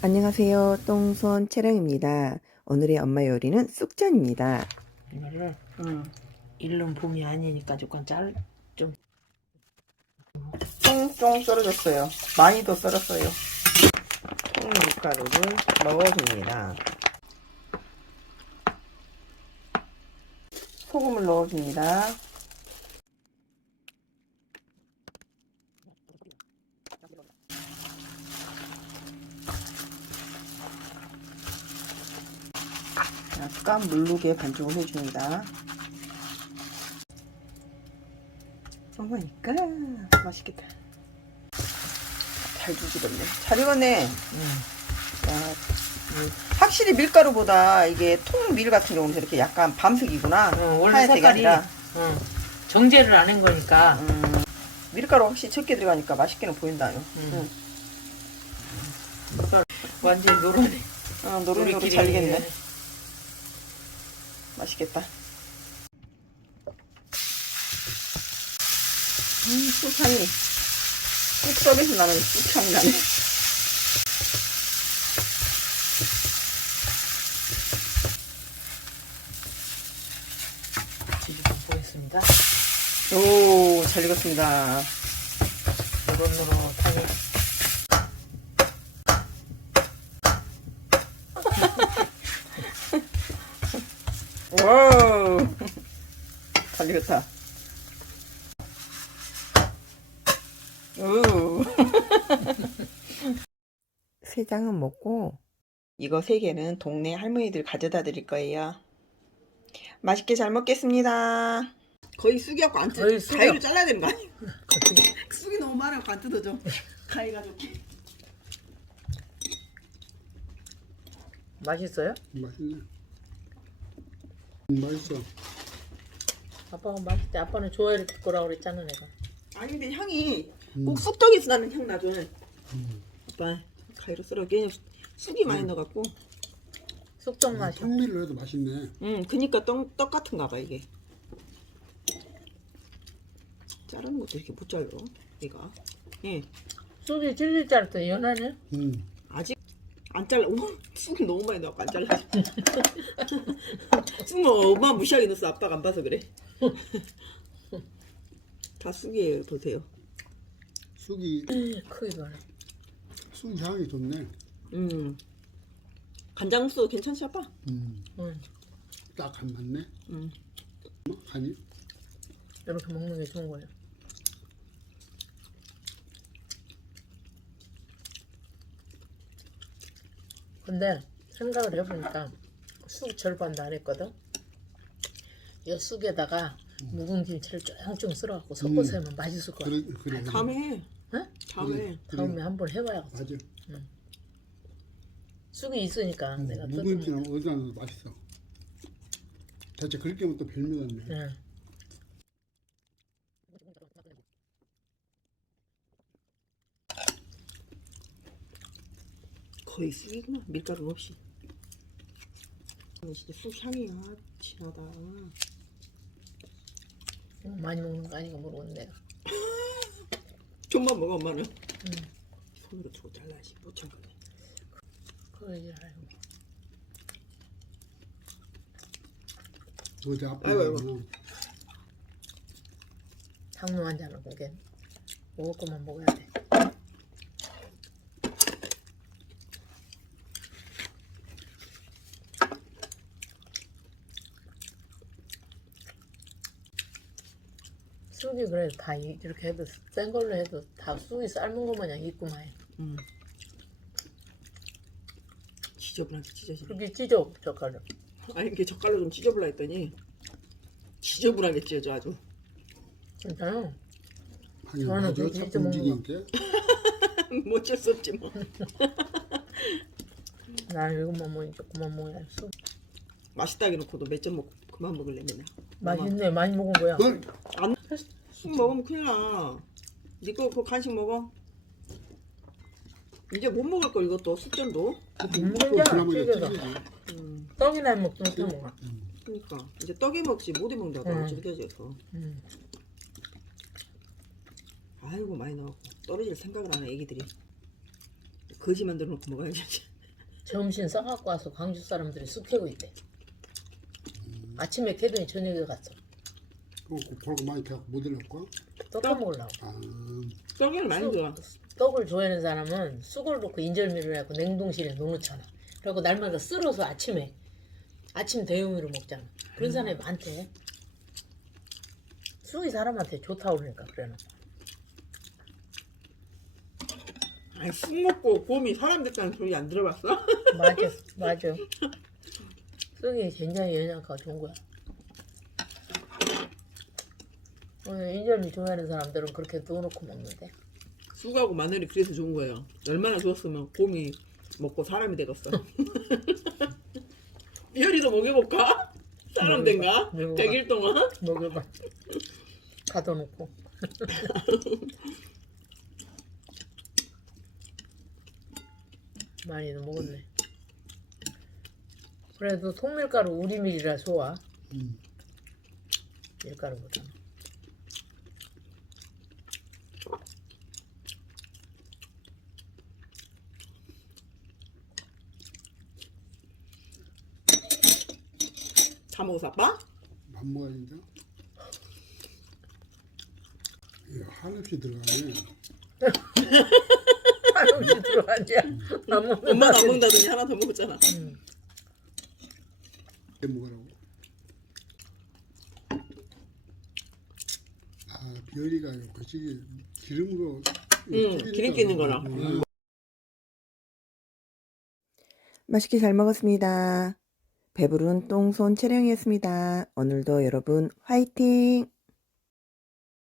안녕하세요. 똥손 채령입니다. 오늘의 엄마 요리는 쑥전입니다. 이거를 음. 일름 봄이 아니니까 조금 짤 좀. 쫑쫑 썰어줬어요. 많이 더 썰었어요. 통밀가루를 넣어줍니다. 소금을 넣어줍니다. 약간 물르게 반죽을 해줍니다. 먹으니까 맛있겠다. 잘 뒤집었네. 잘 익었네. 야, 음, 확실히 밀가루보다 이게 통밀 같은 경우는 이렇게 약간 밤색이구나. 어, 원래 색깔이 아니라. 어, 정제를 안 한 거니까 음, 밀가루 확실히 적게 들어가니까 맛있게는 보인다요. 음. 응. 완전 노릇해. 어, 노릇노릇 우리끼리 잘 익겠네. 맛있겠다. 음, 쑥향이. 쑥썰에서 나는 쑥향이 나네. 보겠습니다. 오, 잘 익었습니다. 노릇노릇하니. 와우. 잘 익었다. 오. 세 장은 먹고 이거 세 개는 동네 할머니들 가져다 드릴 거예요. 맛있게 잘 먹겠습니다. 거의 쑥이갖고 안 거의 뜯, 쑥이요. 가위로 잘라야 되는 거 아니야? 쑥이 너무 많아갖고 안 뜯어져. 가위가 좋게. 맛있어요? 맛있네. 음, 맛있어. 아빠가 맛있대. 아빠는 좋아할 거라고 그랬잖아 내가. 아니 근데 향이 음. 꼭 쑥떡에서 나는 향 나죠. 음. 아빠 가위로 썰어. 걔 쑥이 많이 넣어갖고. 쑥떡 맛이. 통밀을 해도 맛있네. 음, 그니까 떡, 떡 같은가 봐 이게. 자르는 것도 이렇게 못 잘라. 얘가. 예. 쑥이 질질 자랐더 연하네. 음. 아직 안 잘라. 오, 쑥이 너무 많이 넣어갖고 안 잘라. 쑥 뭐, 엄마 무시하게 넣었어. 아빠가 안 봐서 그래. 다 쑥이에요. 보세요. 쑥이 크기도 하네. 쑥 향이 좋네. 음. 간장수 괜찮지 아빠? 음. 응. 딱한 맞네. 음. 뭐? 간이 이렇게 먹는 게 좋은 거예요. 근데 생각을 해보니까 쑥 절반도 안 했거든. 이 쑥에다가 묵은 김치를 쫑쫑 썰어갖고 섞어서 하면 맛있을 거야. 그래 그래. 다음에. 응? 다음에. 다음에 한번 해봐야겠어. 맞아. 쑥이 있으니까 내가 또 좀- 무김치는 어디다 넣어도 맛있어. 대체 그렇게 하면 또 별미 같네. 응. 거의 쑥이구나. 밀가루 없이. 진짜 쑥 향이 아, 진하다. 이거 많이 먹는 거 아닌가 모르겠네. 좀만 먹어 엄마는. 응. 손으로 주고 잘라야지 못 참거든. 얘기를 하려고. 어제 아빠 아이고, 아이고. 당뇨 환자는 그게 먹을 것만 먹어야 돼. 쑥이 그래 다 이- 이렇게 해도 센 걸로 해도 다 쑥이 삶은 것 마냥 있구만. 음. 지저분하게 찢어지네. 그렇게 찢어 젓갈을. 아니 이게 젓갈로 좀 찢어볼라 했더니 지저분하게 찢어져 아주. 괜찮아. 하긴 저는 맞아. 그렇게 자꾸 찢어 먹는 움직이니까. 뭐 어쩔 수 없지 뭐. 나 이것만 먹으니까 그만 먹어야 쑥. 맛있다 해놓고도 몇 점 먹고 그만 먹을래 맨날. 맛있네. 많이 먹은 거야. 응? 술 먹으면 큰일 나. 니거 그거 간식 먹어. 이제 못 먹을 걸 이것도 숙전도. 못 먹냐? 그나마. 음. 떡이나 먹지 못해 먹어. 그러니까 이제 떡이 먹지 못해 먹는다고 응. 질겨져서. 음. 아이고 많이 나오고 떨어질 생각을 안 해 애기들이. 거지 만들어 놓고 먹어야지. 점심 싸갖고 와서 광주 사람들이 쑥 캐고 있대. 아침에 캐더니 저녁에 갔어. 벌고 많이 다못 올렸고. 떡 먹으려고. 아, 떡을 많이 쑥, 좋아. 떡을 좋아하는 사람은 쑥을 넣고 인절미를 해고 냉동실에 넣어놓잖아. 그리고 날마다 쓸어서 아침에 아침 대용으로 먹잖아. 그런 사람이 많대. 쑥이 사람한테 좋다 그러니까 그래는. 아니 쑥 먹고 곰이 사람 됐다는 소리 안 들어봤어? 맞아, 맞아. 쑥이 굉장히 영양가가 좋은 거야. 오늘 인절미 좋아하는 사람들은 그렇게 넣어놓고 먹는데. 쑥하고 마늘이 그래서 좋은 거예요. 얼마나 좋았으면 곰이 먹고 사람이 되겠어. 이효리도 먹여볼까? 사람 된가? 먹어봐. 100일 동안? 먹여봐. 가둬놓고. 많이도 먹었네. 그래도 통밀가루 우리 밀이라 좋아. 음. 밀가루보다. 다 먹었어 아빠? 밥 먹어야지. 이 한없이 들어가네. 한없이 들어가냐? 안 먹는다. 엄마는 안 먹는다더니 하나 더 먹었잖아. 음. 이렇게 먹으라고. 아, 별이가 그쪽에 기름으로. 응, 기름 끼는 거라. 음. 맛있게 잘 먹었습니다. 배부른 똥손 촬영이었습니다. 오늘도 여러분 화이팅!